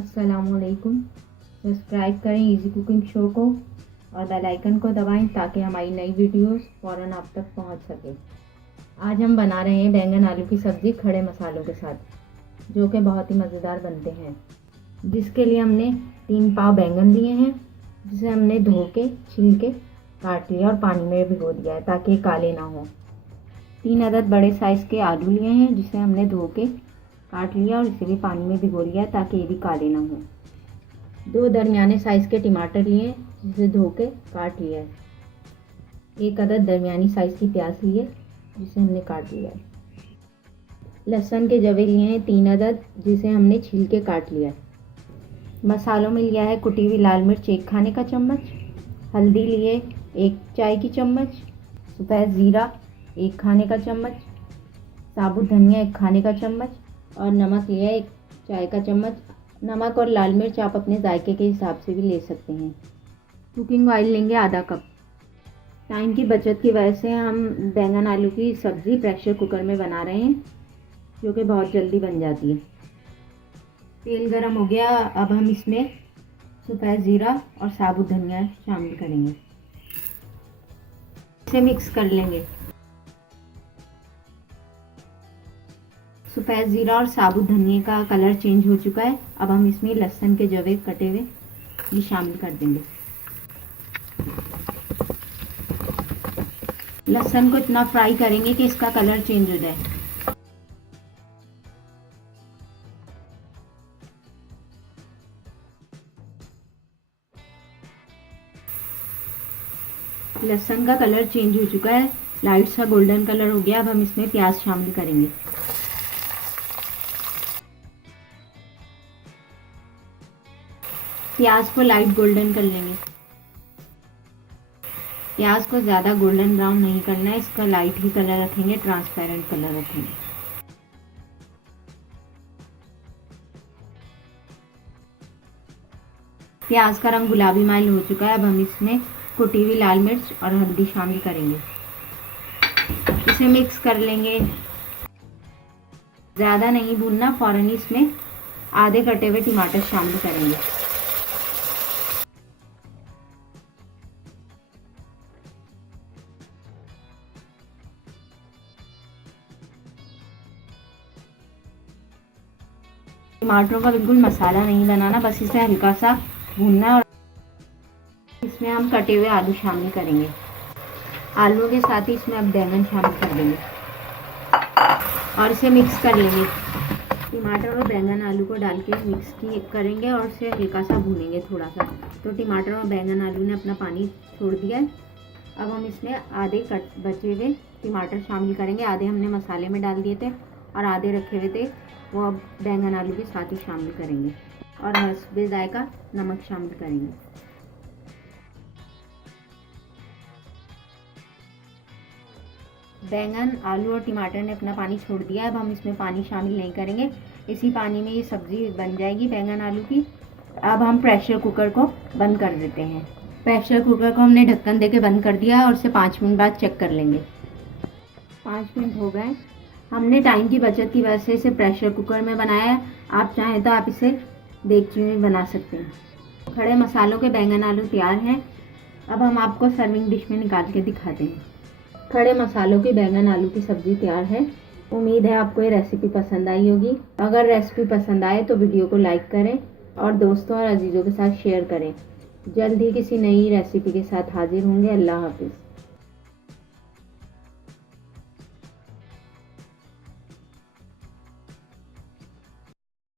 अस्सलामुअलैकुम। सब्सक्राइब करें easy cooking show को और बेल आइकन को दबाएं ताकि हमारी नई वीडियोस फ़ौरन आप तक पहुंच सके। आज हम बना रहे हैं बैंगन आलू की सब्ज़ी खड़े मसालों के साथ, जो कि बहुत ही मज़ेदार बनते हैं। जिसके लिए हमने 3 पाव बैंगन लिए हैं, जिसे हमने धो के छिल के काट लिया और पानी में भिगो दिया है ताकि काले ना हो। 3 अदद बड़े साइज़ के आलू लिए हैं, जिसे हमने धो के काट लिया और इसे भी पानी में भिगो लिया है ताकि ये भी काले ना हो। 2 दरमियाने साइज़ के टमाटर लिए हैं, जिसे धो के काट लिया है। 1 अदद दरमियानी साइज़ की प्याज ली है, जिसे हमने काट लिया है। लहसुन के जवे लिए हैं 3 अदद, जिसे हमने छील के काट लिया है। मसालों में लिया है कुटी हुई लाल मिर्च 1 खाने का चम्मच, हल्दी लिए 1 चाय की चम्मच, सफ़ेद ज़ीरा 1 खाने का चम्मच, साबुत धनिया 1 खाने का चम्मच और नमक लिया 1 चाय का चम्मच। नमक और लाल मिर्च आप अपने जायके के हिसाब से भी ले सकते हैं। कुकिंग ऑयल लेंगे आधा कप। टाइम की बचत की वजह से हम बैंगन आलू की सब्ज़ी प्रेशर कुकर में बना रहे हैं, जो कि बहुत जल्दी बन जाती है। तेल गरम हो गया, अब हम इसमें सफ़ेद ज़ीरा और साबुत धनिया शामिल करेंगे। इसे मिक्स कर लेंगे। सफ़ेद ज़ीरा और साबुत धनिया का कलर चेंज हो चुका है। अब हम इसमें लहसुन के जवे कटे हुए ये शामिल कर देंगे। लहसुन को इतना फ्राई करेंगे कि इसका कलर चेंज हो जाए। लहसुन का कलर चेंज हो चुका है, लाइट सा गोल्डन कलर हो गया। अब हम इसमें प्याज शामिल करेंगे। प्याज को लाइट गोल्डन कर लेंगे। प्याज को ज़्यादा गोल्डन ब्राउन नहीं करना है, इसका लाइट ही कलर रखेंगे, ट्रांसपेरेंट कलर रखेंगे। प्याज का रंग गुलाबी माइल हो चुका है। अब हम इसमें कुटी हुई लाल मिर्च और हल्दी शामिल करेंगे। इसे मिक्स कर लेंगे। ज़्यादा नहीं भूनना, फ़ौरन इसमें आधे कटे हुए टमाटर शामिल करेंगे। टमाटरों का बिल्कुल मसाला नहीं बनाना, बस इसे हल्का सा भूनना और इसमें हम कटे हुए आलू शामिल करेंगे। आलूओं के साथ ही इसमें अब बैंगन शामिल कर देंगे और इसे मिक्स कर लेंगे। टमाटर और बैंगन आलू को डाल के मिक्स करेंगे और इसे हल्का सा भूनेंगे थोड़ा सा। तो टमाटर और बैंगन आलू ने अपना पानी छोड़ दिया है। अब हम इसमें आधे बचे हुए टमाटर शामिल करेंगे। आधे हमने मसाले में डाल दिए थे और आधे रखे हुए थे, वो अब बैंगन आलू के साथ ही शामिल करेंगे और हस्बे जायका नमक शामिल करेंगे। बैंगन आलू और टमाटर ने अपना पानी छोड़ दिया है। अब हम इसमें पानी शामिल नहीं करेंगे, इसी पानी में ये सब्ज़ी बन जाएगी बैंगन आलू की। अब हम प्रेशर कुकर को बंद कर देते हैं। प्रेशर कुकर को हमने ढक्कन देके बंद कर दिया है और इसे 5 मिनट बाद चेक कर लेंगे। 5 मिनट हो गए। हमने टाइम की बचत की वजह से इसे प्रेशर कुकर में बनाया है। आप चाहें तो आप इसे देगची में बना सकते हैं। खड़े मसालों के बैंगन आलू तैयार हैं। अब हम आपको सर्विंग डिश में निकाल के दिखाते हैं। खड़े मसालों की बैंगन आलू की सब्ज़ी तैयार है। उम्मीद है आपको ये रेसिपी पसंद आई होगी। अगर रेसिपी पसंद आए तो वीडियो को लाइक करें और दोस्तों और अजीज़ों के साथ शेयर करें। जल्द ही किसी नई रेसिपी के साथ हाजिर होंगे। अल्लाह हाफिज़।